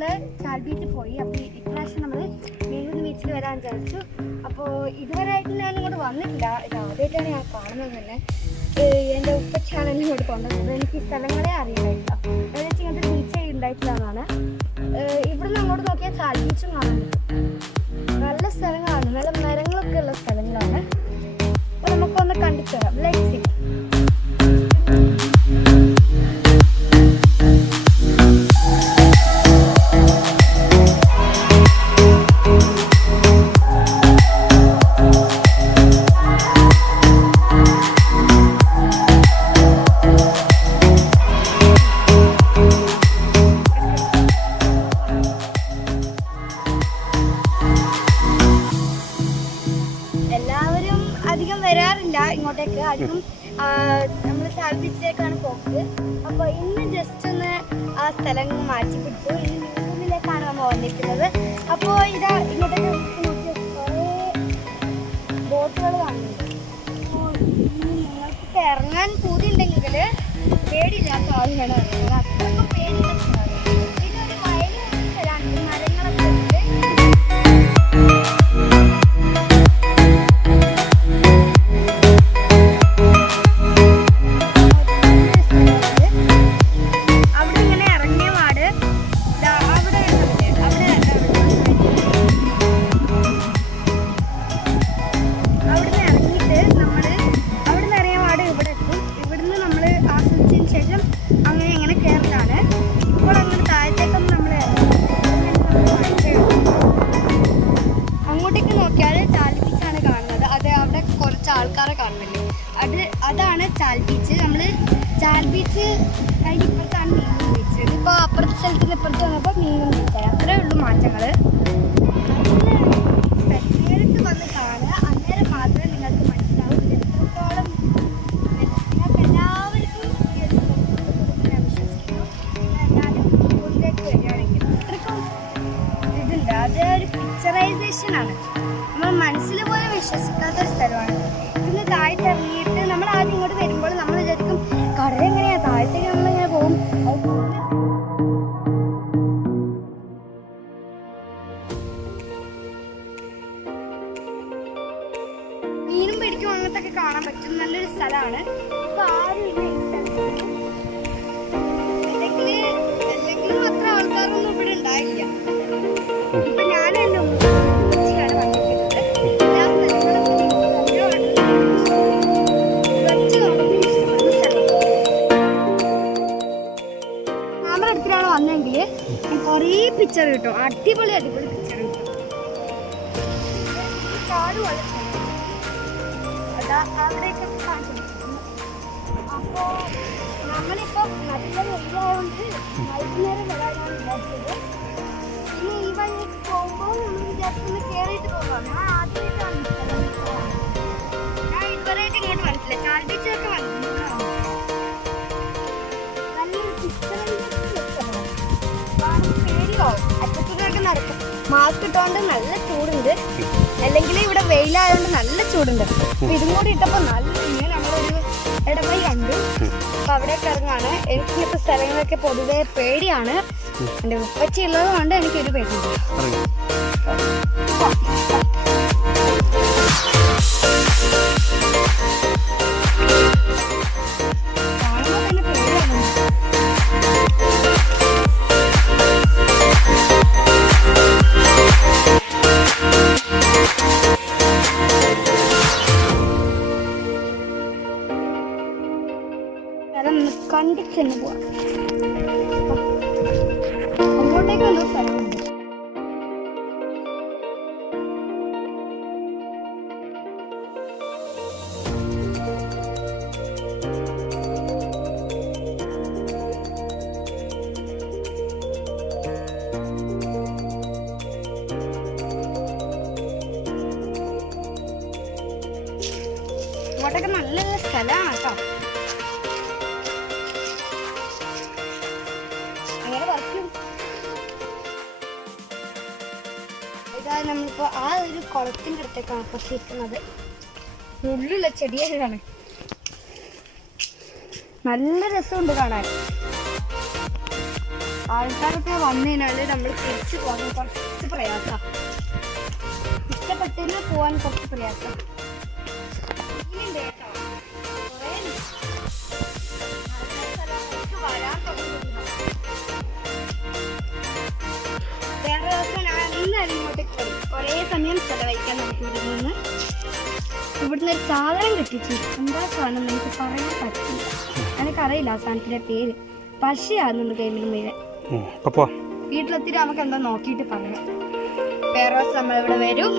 നമ്മൾ ചാൽ ബീച്ചിൽ പോയി. അപ്പോൾ ഇപ്രാവശ്യം നമ്മൾ മീൻകുന്ന് ബീച്ചിൽ വരാൻ വിചാരിച്ചു. അപ്പോൾ ഇതുവരെയായിട്ട് ഞാൻ ഇങ്ങോട്ട് വന്നിട്ടില്ല. ഇത് ആദ്യമായിട്ടാണ് ഞാൻ കാണുന്നത് തന്നെ. എൻ്റെ ഉപ്പച്ചാണ് എന്നെ ഇങ്ങോട്ട് കൊണ്ടുവന്നത്. എനിക്ക് ഈ സ്ഥലങ്ങളെ അറിയില്ലായിട്ടില്ല. ഏകദേശം ഇങ്ങനത്തെ ബീച്ചേ ഉണ്ടായിട്ടില്ല എന്നാണ്. ഇവിടുന്ന് അങ്ങോട്ട് നോക്കിയാൽ ചാൽ ബീച്ചും കാണാൻ പറ്റും. നല്ല സ്ഥലങ്ങളാണ്, നല്ല മരങ്ങളൊക്കെ ഉള്ള സ്ഥലങ്ങളാണ്. അപ്പോൾ നമുക്കൊന്ന് കണ്ടിട്ട് വരാം. Let's see. എല്ലാവരും അധികം വരാറില്ല ഇങ്ങോട്ടേക്ക്. അധികം നമ്മൾ ചാൽ ബീച്ചിലേക്കാണ് പോക്ക്. അപ്പോൾ ഇന്ന് ജസ്റ്റ് ഒന്ന് ആ സ്ഥലം മാറ്റി പിടിച്ചു. ഇന്ന് മീൻകുന്നിലേക്കാണ് നമ്മൾ വന്നിരിക്കുന്നത്. അപ്പോൾ ഇതാ ഇങ്ങോട്ടേക്ക് കുറേ ബോട്ടുകൾ കാണുന്നുണ്ട്. അപ്പോൾ നിങ്ങൾക്ക് ഇറങ്ങാൻ പൂതി ഉണ്ടെങ്കിൽ പേടിയില്ലാത്ത ആൾ വേണം ഇറങ്ങാൻ. അത്രയ്ക്കും പേടിയുള്ള സ്ഥലമാണ്. ഇതൊരു വയലുള്ള സ്ഥലമാണ്. മരങ്ങളൊക്കെ ഉണ്ട്. ആൾക്കാരെ കാണുന്നില്ലേ, അതാണ് ചാൽ ബീച്ച്. നമ്മൾ ചാൽ ബീച്ച് കഴിഞ്ഞ് ഇപ്പുറത്താണ് മീൻകുന്ന് ബീച്ച്. ഇപ്പോൾ അപ്പുറത്തെ സ്ഥലത്തിന് ഇപ്പുറത്ത് വന്നപ്പോൾ മീൻകുന്ന് ബീച്ചായി. അത്രേ ഉള്ളൂ മാറ്റങ്ങൾ. നേരിട്ട് വന്ന് കാണുക, അന്നേരം മാത്രമേ നിങ്ങൾക്ക് മനസ്സിലാവും എത്രത്തോളം നിങ്ങൾക്ക് എല്ലാവർക്കും ഞാൻ വിശ്വസിക്കുന്നു. എല്ലാവരും മീൻകുന്നിലേക്ക് വരികയാണെങ്കിൽ അത്രയ്ക്കും ഇതുണ്ട്. അത് ഒരു പിക്ചറൈസേഷനാണ്. നമ്മൾ മനസ്സിൽ പോലും വിശ്വസിക്കാത്തൊരു സ്ഥലമാണ്. ഇതിന് താഴത്ത് ഇറങ്ങിയിട്ട് നമ്മൾ ആദ്യം ഇങ്ങോട്ട് വരുമ്പോൾ നമ്മൾ വിചാരിക്കും കടലെങ്ങനെയാണ്, താഴത്തേക്ക് നമ്മളിങ്ങനെ പോകും. മീനും പിടിക്കും അങ്ങനത്തൊക്കെ കാണാൻ പറ്റും. നല്ലൊരു സ്ഥലമാണ്. ഇപ്പൊ ആരും ഇല്ല ഈ സ്ഥലത്ത്. അല്ലെങ്കിലും അത്ര ആൾക്കാരൊന്നും ഇവിടെ ഉണ്ടായില്ല. ഇപ്പൊ ഞാൻ എൻ്റെ ഉമ്മച്ചിയാണ് വന്നിരിക്കുന്നത്. ക്യാമറ എടുത്തിട്ടാണ് വന്നെങ്കിൽ കുറേ പിക്ചർ കിട്ടും. അടിപൊളി പിക്ചർ കിട്ടും. കാട് പോലെ അവിടെയൊക്കെ കാണിച്ചു. അപ്പോൾ നമ്മളിപ്പോൾ നല്ല വെയിലായതുകൊണ്ട് വൈകുന്നേരം വരാനാണ് വിചാരിച്ചത്. ഇനി ഈ വഴി പോകുമ്പോൾ നമ്മൾ വിചാരിച്ചൊന്ന് കയറിയിട്ട് പോകാം. ഞാൻ ആദ്യമായിട്ടാണ് ഞാൻ ഇതുവരെയായിട്ട് ഇങ്ങോട്ട് വന്നിട്ടില്ല. ചാൽ ബീച്ചിലൊക്കെ വന്നിട്ടുണ്ടാവും. നല്ലൊരു പേടിയാവും. അറ്റത്തുനിന്നൊക്കെ നടക്കും. മാസ്ക് ഇട്ടുകൊണ്ട് നല്ല ചൂടുണ്ട്. അല്ലെങ്കിൽ ഇവിടെ വെയിലായതുകൊണ്ട് നല്ല ചൂടുണ്ട്. അപ്പം ഇതും കൂടി ഇട്ടപ്പോൾ നല്ല നമ്മളൊരു ഇടവഴി കണ്ടു. അപ്പം അവിടെയൊക്കെ ഇറങ്ങാണ്. എനിക്കിങ്ങനത്തെ സ്ഥലങ്ങളൊക്കെ പൊതുവെ പേടിയാണ്. എൻ്റെ ഉപ്പച്ചി ഉള്ളത് കൊണ്ട് എനിക്കൊരു പേടിയില്ല. കാണുമ്പോൾ തന്നെ പേടിയാണ്. കണ്ടിച്ചെന്ന് പോവാം. അങ്ങോട്ടേക്ക് വന്ന സ്ഥലമുണ്ട്. അങ്ങോട്ടൊക്കെ നല്ല സ്ഥലമാണ് കേട്ടോ. അങ്ങനെ പറിക്കും. ഇതാ നമ്മളിപ്പോ ആ ഒരു കുളത്തിന്റെ അടുത്തേക്കാണ് പൊട്ടിയിരിക്കുന്നത്. മുള്ളുള്ള ചെടിയാണ്. നല്ല രസമുണ്ട് കാണാൻ. ആൾക്കാരൊക്കെ വന്നതിനാൽ നമ്മൾ തിരിച്ചു പോകാൻ കുറച്ച് പ്രയാസം. ഇഷ്ടപ്പെട്ടില്ല പോകാൻ കുറച്ച് പ്രയാസം. ഇനിയുണ്ട് കേട്ടോ, കുറേ വരാൻ തുടങ്ങി. വേറെ ദിവസം ഞാൻ ഇന്നാലും ഇങ്ങോട്ടേക്ക് പോയി കുറേ സമയം ചെലവഴിക്കാൻ നമുക്ക് ഇവിടുന്ന് ഒരു സാധനം കിട്ടിച്ചു. എന്താ സാധനം നമുക്ക് പറയാൻ പറ്റില്ല, എനിക്കറിയില്ല ആ സാധനത്തിന്റെ പേര്. പശയാണെന്ന് കയ്യിൽ മീതെ. വീട്ടിലെത്തിയിട്ട് നമുക്ക് എന്താ നോക്കിയിട്ട് പറയാം. വേറെ ദിവസം നമ്മളിവിടെ വരും.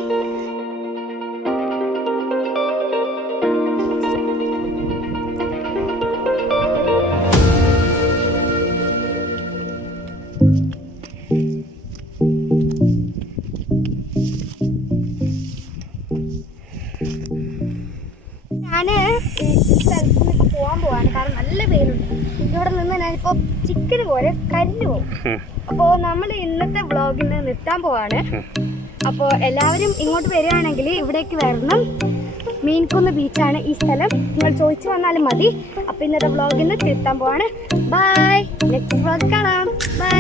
ഞാന് ഈ സ്ഥലത്ത് പോകാൻ പോവാണ്, കാരണം നല്ല വെയിലുണ്ട്. ഇവിടെ നിന്ന് ഞാനിപ്പോ ചിക്കന് പോലെ കരിഞ്ഞു പോകും. അപ്പോൾ നമ്മൾ ഇന്നത്തെ വ്ളോഗിന് നിർത്താൻ പോവാണ്. അപ്പോൾ എല്ലാവരും ഇങ്ങോട്ട് വരികയാണെങ്കിൽ ഇവിടേക്ക് വരണം. മീൻകുന്ന് ബീച്ചാണ് ഈ സ്ഥലം. നിങ്ങൾ ചോദിച്ചു വന്നാലും മതി. അപ്പോൾ ഇന്നത്തെ വ്ളോഗിന് നിർത്താൻ പോവാണ്. ബൈ, നെക്സ്റ്റ് വ്ളോഗ് കാണാം. ബൈ.